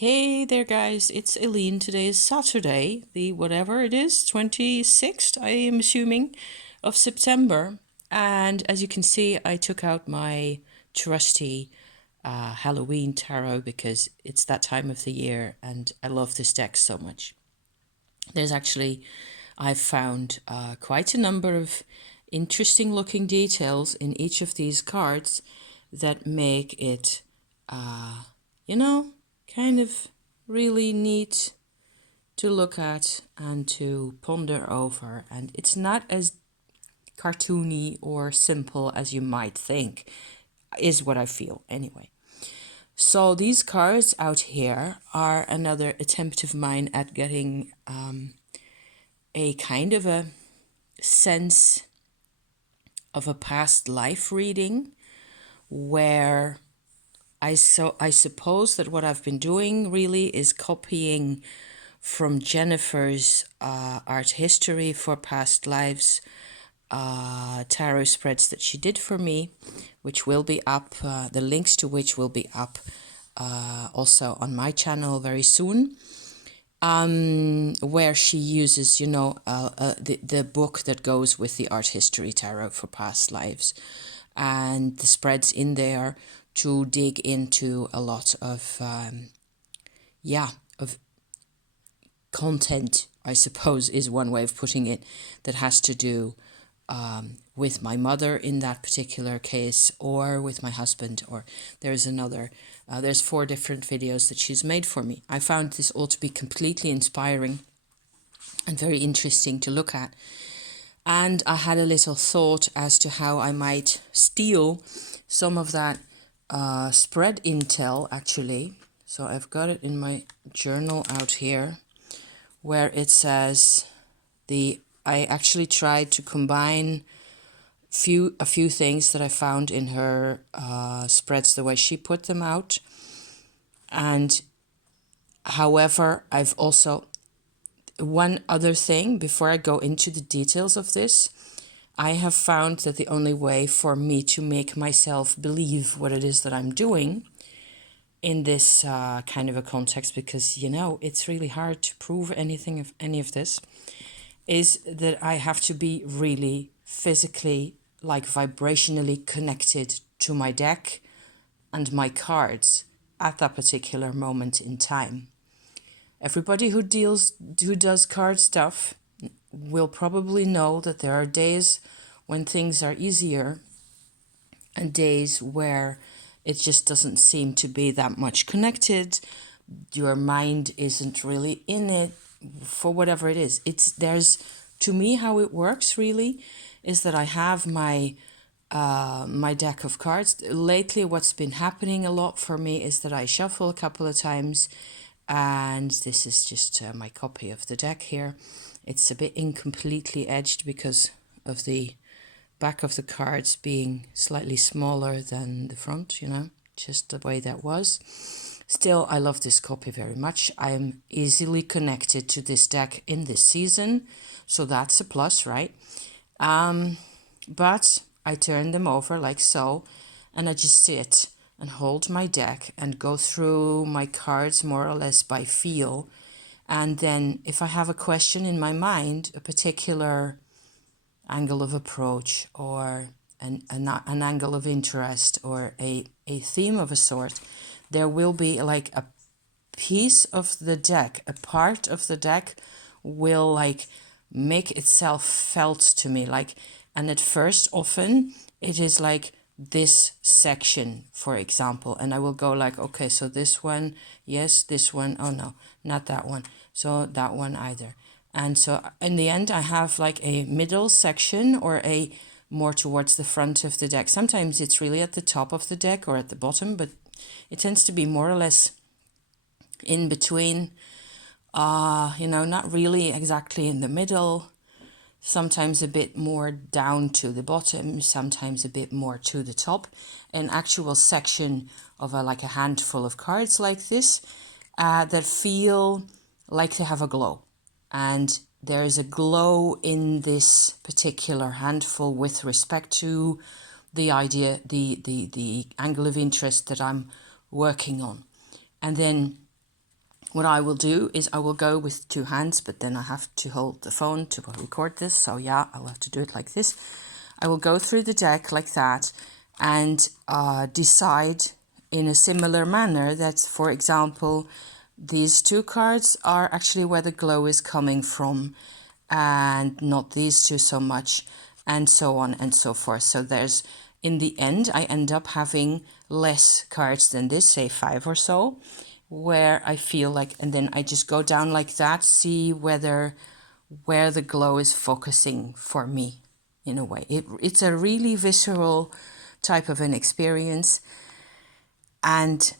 Hey there, guys. It's Eileen. Today is Saturday, the whatever it is, 26th, I am assuming, of September. And as you can see, I took out my trusty Halloween tarot because it's that time of the year and I love this deck so much. There's actually, I've found quite a number of interesting looking details in each of these cards that make it, you know, kind of really neat to look at and to ponder over. And it's not as cartoony or simple as you might think, is what I feel anyway. So these cards out here are another attempt of mine at getting a kind of a sense of a past life reading where I suppose that what I've been doing really is copying from Jennifer's art history for past lives tarot spreads that she did for me, which will be up, the links to which will be up also on my channel very soon, where she uses, the book that goes with the art history tarot for past lives and the spreads in there to dig into a lot of, of content, I suppose is one way of putting it, that has to do with my mother in that particular case, or with my husband, or there's another, there's 4 different videos that she's made for me. I found this all to be completely inspiring and very interesting to look at. And I had a little thought as to how I might steal some of that spread intel, actually. So I've got it in my journal out here, where it says I actually tried to combine a few things that I found in her spreads, the way she put them out. And however, I've also, one other thing before I go into the details of this, I have found that the only way for me to make myself believe what it is that I'm doing in this kind of a context, because, it's really hard to prove anything of any of this, is that I have to be really physically, like vibrationally connected to my deck and my cards at that particular moment in time. Everybody who does card stuff will probably know that there are days when things are easier and days where it just doesn't seem to be that much connected. Your mind isn't really in it for whatever it is. To me, how it works really is that I have my my deck of cards. Lately, what's been happening a lot for me is that I shuffle a couple of times, and this is just my copy of the deck here. It's a bit incompletely edged because of the back of the cards being slightly smaller than the front, just the way that was. Still, I love this copy very much. I am easily connected to this deck in this season, so that's a plus, right? But I turn them over like so, and I just sit and hold my deck and go through my cards more or less by feel. And then if I have a question in my mind, a particular angle of approach or an angle of interest or a theme of a sort, there will be like a piece of the deck, a part of the deck will like make itself felt to me, like, and at first often it is like this section, for example, and I will go like, okay, so this one, yes, this one, oh no, not that one, so that one either. And so in the end I have like a middle section or a more towards the front of the deck. Sometimes it's really at the top of the deck or at the bottom, but it tends to be more or less in between, not really exactly in the middle, sometimes a bit more down to the bottom, sometimes a bit more to the top, an actual section of like a handful of cards like this that feel like they have a glow. And there is a glow in this particular handful with respect to the idea, the angle of interest that I'm working on. And then what I will do is I will go with two hands, but then I have to hold the phone to record this. So yeah, I'll have to do it like this. I will go through the deck like that and decide in a similar manner that, for example, these two cards are actually where the glow is coming from and not these two so much, and so on and so forth. So there's, in the end, I end up having less cards than this, say 5 or so, where I feel like, and then I just go down like that, see where the glow is focusing for me in a way. It's a really visceral type of an experience, and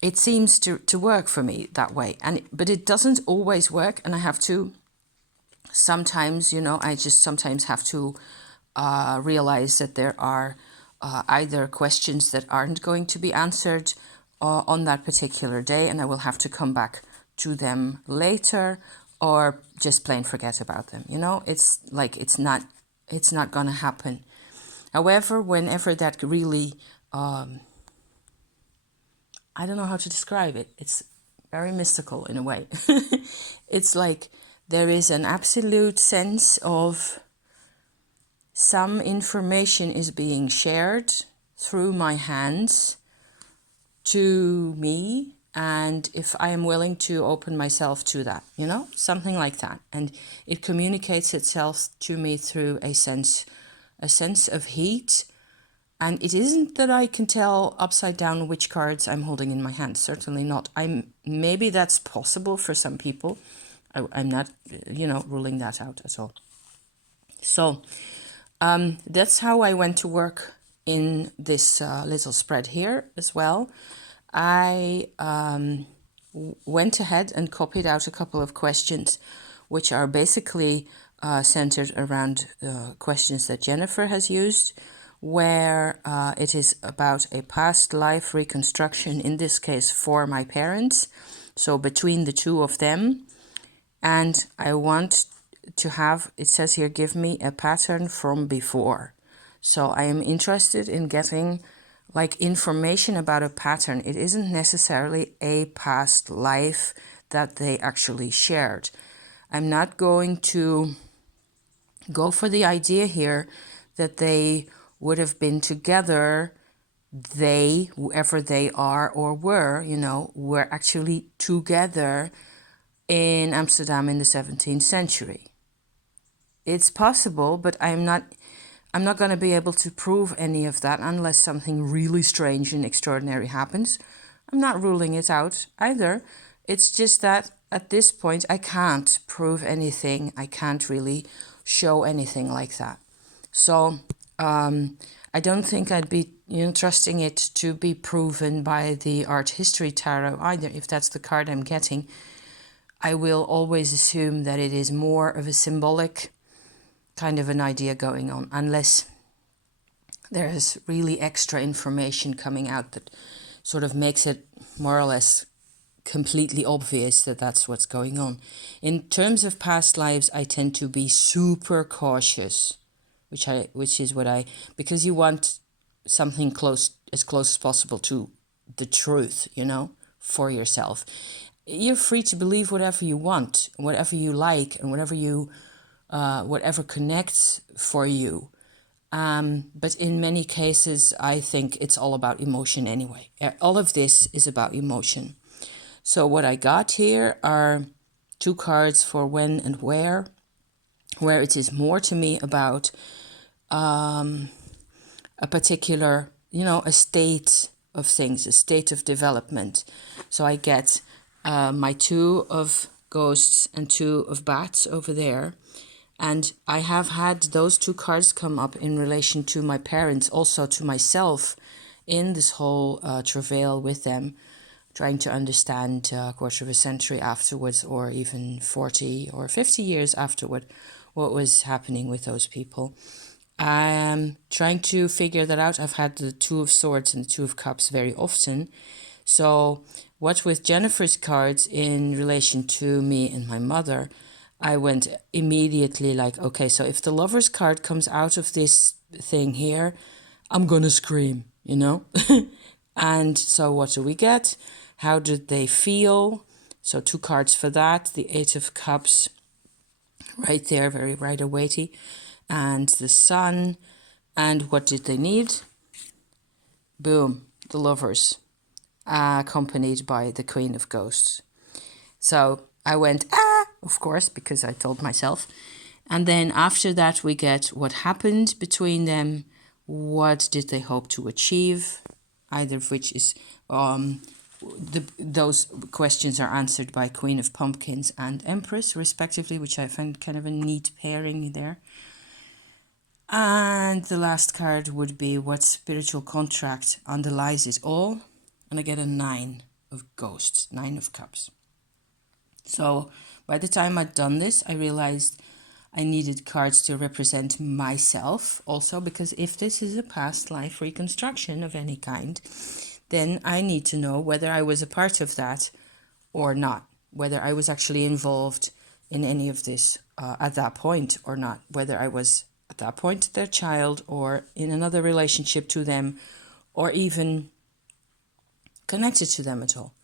it seems to work for me that way. But it doesn't always work, and I have to sometimes, I just sometimes have to realize that there are either questions that aren't going to be answered on that particular day, and I will have to come back to them later, or just plain forget about them. It's like it's not going to happen. However, whenever that really, I don't know how to describe it. It's very mystical in a way. It's like there is an absolute sense of some information is being shared through my hands to me, and if I am willing to open myself to that, something like that. And it communicates itself to me through a sense of heat. And it isn't that I can tell upside down which cards I'm holding in my hand. Certainly not. Maybe that's possible for some people. I'm not, ruling that out at all. So that's how I went to work in this little spread here as well. I went ahead and copied out a couple of questions, which are basically centered around questions that Jennifer has used, where it is about a past life reconstruction, in this case for my parents, so between the two of them. And I want to have, it says here, give me a pattern from before. So I am interested in getting information about a pattern. It isn't necessarily a past life that they actually shared. I'm not going to go for the idea here that they would have been together. They, whoever they are or were, were actually together in Amsterdam in the 17th century. It's possible, but I'm not going to be able to prove any of that unless something really strange and extraordinary happens. I'm not ruling it out either. It's just that at this point I can't prove anything. I can't really show anything like that. So I don't think I'd be trusting it to be proven by the art history tarot either. If that's the card I'm getting, I will always assume that it is more of a symbolic kind of an idea going on, unless there is really extra information coming out that sort of makes it more or less completely obvious that that's what's going on. In terms of past lives, I tend to be super cautious, which is what because you want something as close as possible to the truth, for yourself. You're free to believe whatever you want, whatever you like, and whatever connects for you. But in many cases, I think it's all about emotion anyway. All of this is about emotion. So what I got here are two cards for when and where it is more to me about a particular, a state of things, a state of development. So I get my two of ghosts and two of bats over there. And I have had those two cards come up in relation to my parents, also to myself, in this whole travail with them, trying to understand a quarter of a century afterwards, or even 40 or 50 years afterward, what was happening with those people. I am trying to figure that out. I've had the Two of Swords and the Two of Cups very often. So what with Jennifer's cards in relation to me and my mother, I went immediately like, okay, so if the Lover's card comes out of this thing here, I'm gonna scream, And so what do we get? How did they feel? So 2 cards for that. The Eight of Cups right there, very rider weighty. And the Sun. And what did they need? Boom, the Lovers, accompanied by the Queen of Ghosts. So I went, of course, because I told myself. And then after that, we get what happened between them. What did they hope to achieve? Either of which is, those questions are answered by Queen of Pumpkins and Empress, respectively, which I find kind of a neat pairing there. And the last card would be what spiritual contract underlies it all. And I get a 9 of Ghosts, 9 of Cups. So by the time I'd done this, I realized I needed cards to represent myself also, because if this is a past life reconstruction of any kind, then I need to know whether I was a part of that or not, whether I was actually involved in any of this at that point or not, whether I was at that point their child or in another relationship to them or even connected to them at all.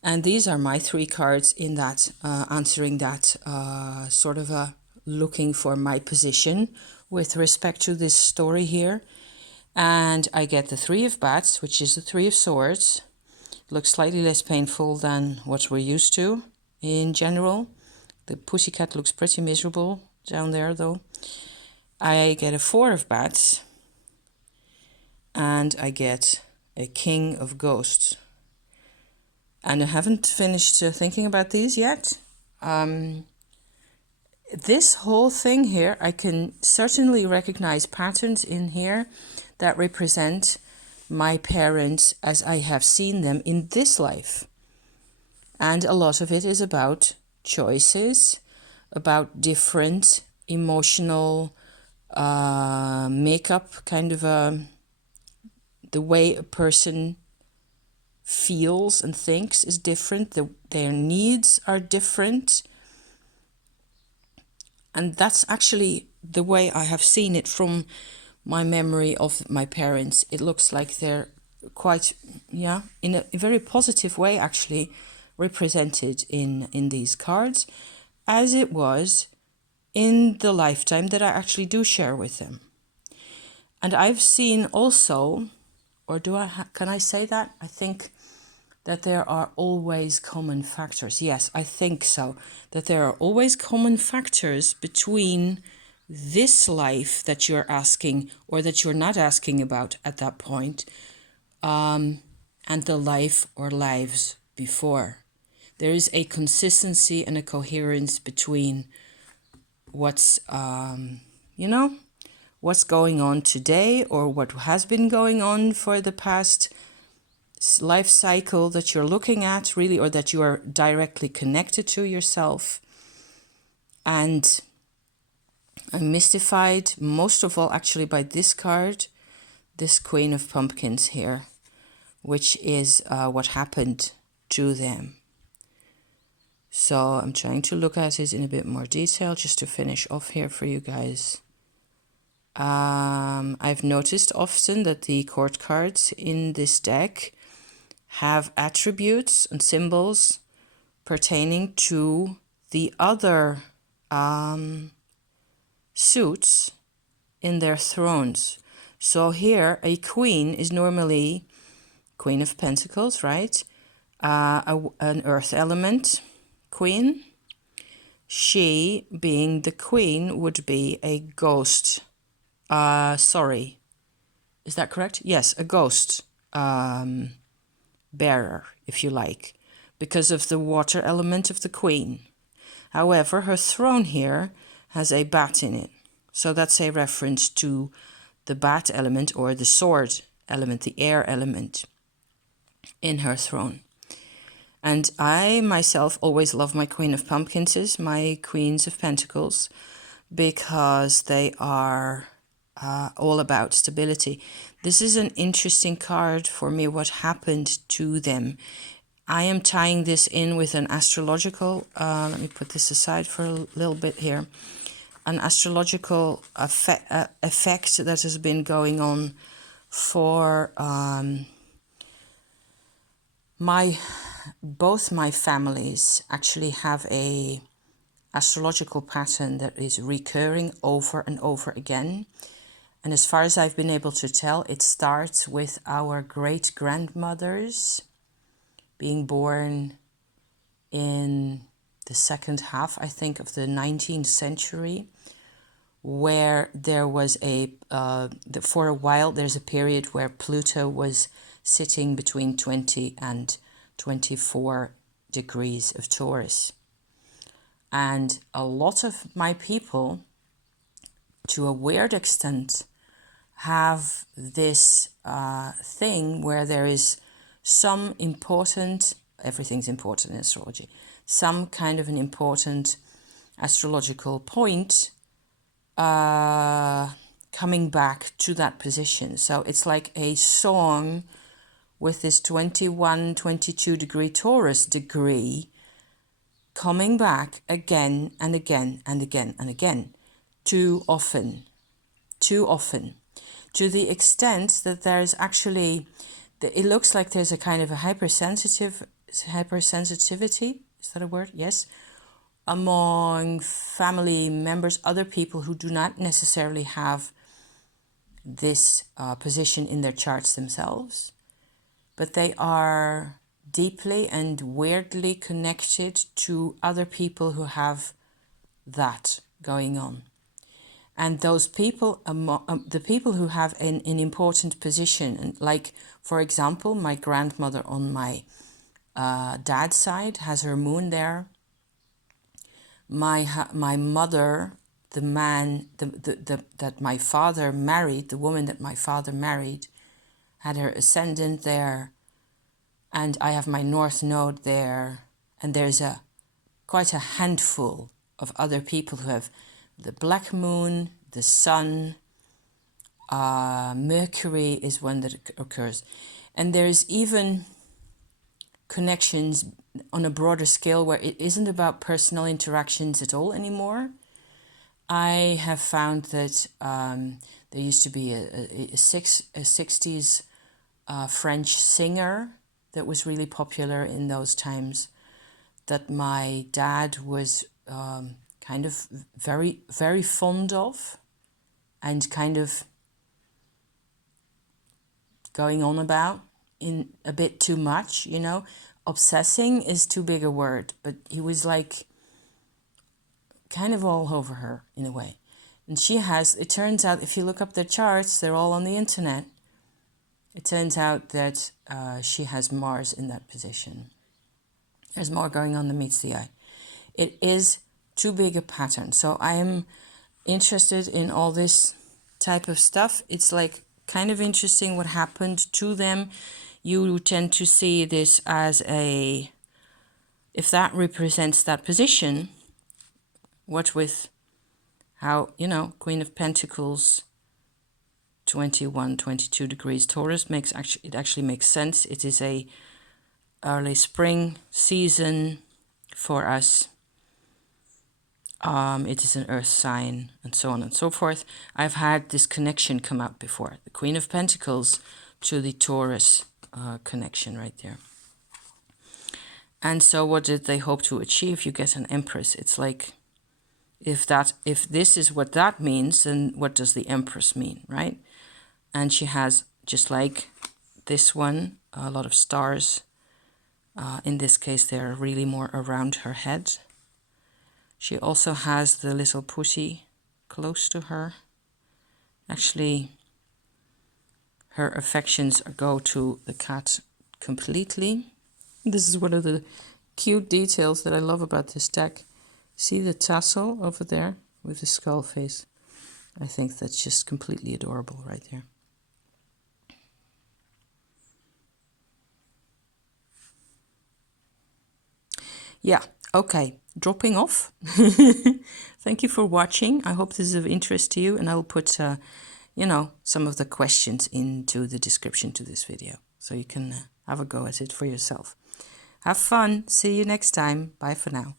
And these are my 3 cards in that, answering that sort of a looking for my position with respect to this story here. And I get the 3 of Bats, which is the 3 of Swords. Looks slightly less painful than what we're used to in general. The pussycat looks pretty miserable down there though. I get a 4 of Bats. And I get a King of Ghosts. And I haven't finished thinking about these yet. This whole thing here, I can certainly recognize patterns in here that represent my parents as I have seen them in this life. And a lot of it is about choices, about different emotional makeup, kind of the way a person feels and thinks is different. Their needs are different. And that's actually the way I have seen it from my memory of my parents. It looks like they're quite, in a very positive way actually represented in these cards, as it was in the lifetime that I actually do share with them. And I've seen also, or can I say that? I think that there are always common factors. Yes, I think so. That there are always common factors between this life that you're asking or that you're not asking about at that point, and the life or lives before. There is a consistency and a coherence between what's, what's going on today or what has been going on for the past life cycle that you're looking at, really, or that you are directly connected to yourself. And I'm mystified most of all actually by this card, this Queen of Pumpkins here, which is what happened to them. So I'm trying to look at it in a bit more detail just to finish off here for you guys. I've noticed often that the court cards in this deck have attributes and symbols pertaining to the other suits in their thrones. So here a queen is normally Queen of Pentacles, right? An earth element queen. She, being the queen, would be a ghost. Sorry, is that correct? Yes, a ghost bearer, if you like, because of the water element of the queen. However, her throne here has a bat in it. So that's a reference to the bat element or the sword element, the air element in her throne. And I myself always love my Queen of Pumpkins, my Queens of Pentacles, because they are all about stability. This is an interesting card for me, what happened to them. I am tying this in with an astrological, let me put this aside for a little bit here, an astrological effect that has been going on for my both my families actually have a astrological pattern that is recurring over and over again. And as far as I've been able to tell, it starts with our great-grandmothers being born in the second half, I think, of the 19th century, where there was for a while, there's a period where Pluto was sitting between 20 and 24 degrees of Taurus. And a lot of my people, to a weird extent, have this thing where there is some important, everything's important in astrology, some kind of an important astrological point coming back to that position. So it's like a song with this 21, 22 degree Taurus degree coming back again and again and again and again. Too often, to the extent that there's actually, it looks like there's a kind of a hypersensitivity, is that a word? Yes. Among family members, other people who do not necessarily have this position in their charts themselves, but they are deeply and weirdly connected to other people who have that going on. And those people, the people who have an important position, like, for example, my grandmother on my dad's side has her moon there. My mother, the man that my father married, the woman that my father married, had her ascendant there. And I have my North Node there. And there's quite a handful of other people who have the black moon, the sun, Mercury is one that occurs. And there's even connections on a broader scale where it isn't about personal interactions at all anymore. I have found that there used to be a 60s French singer that was really popular in those times, that my dad was kind of very, very fond of, and kind of going on about in a bit too much, you know. Obsessing is too big a word, but he was like kind of all over her in a way. And she has, it turns out, if you look up their charts, they're all on the internet. It turns out that she has Mars in that position. There's more going on than meets the eye. It is too big a pattern. So I am interested in all this type of stuff. It's like kind of interesting what happened to them. You tend to see this as a, if that represents that position, what with how, you know, Queen of Pentacles, 21, 22 degrees Taurus, it actually makes sense. It is a early spring season for us. It is an earth sign, and so on and so forth. I've had this connection come out before. The Queen of Pentacles to the Taurus connection right there. And so what did they hope to achieve? You get an Empress. It's like, if this is what that means, then what does the Empress mean, right? And she has, just like this one, a lot of stars. In this case, they're really more around her head. She also has the little pussy close to her. Actually, her affections go to the cat completely. This is one of the cute details that I love about this deck. See the tassel over there with the skull face? I think that's just completely adorable right there. Yeah, okay, dropping off. Thank you for watching. I hope this is of interest to you, and I will put, you know, some of the questions into the description to this video, so you can have a go at it for yourself. Have fun. See you next time. Bye for now.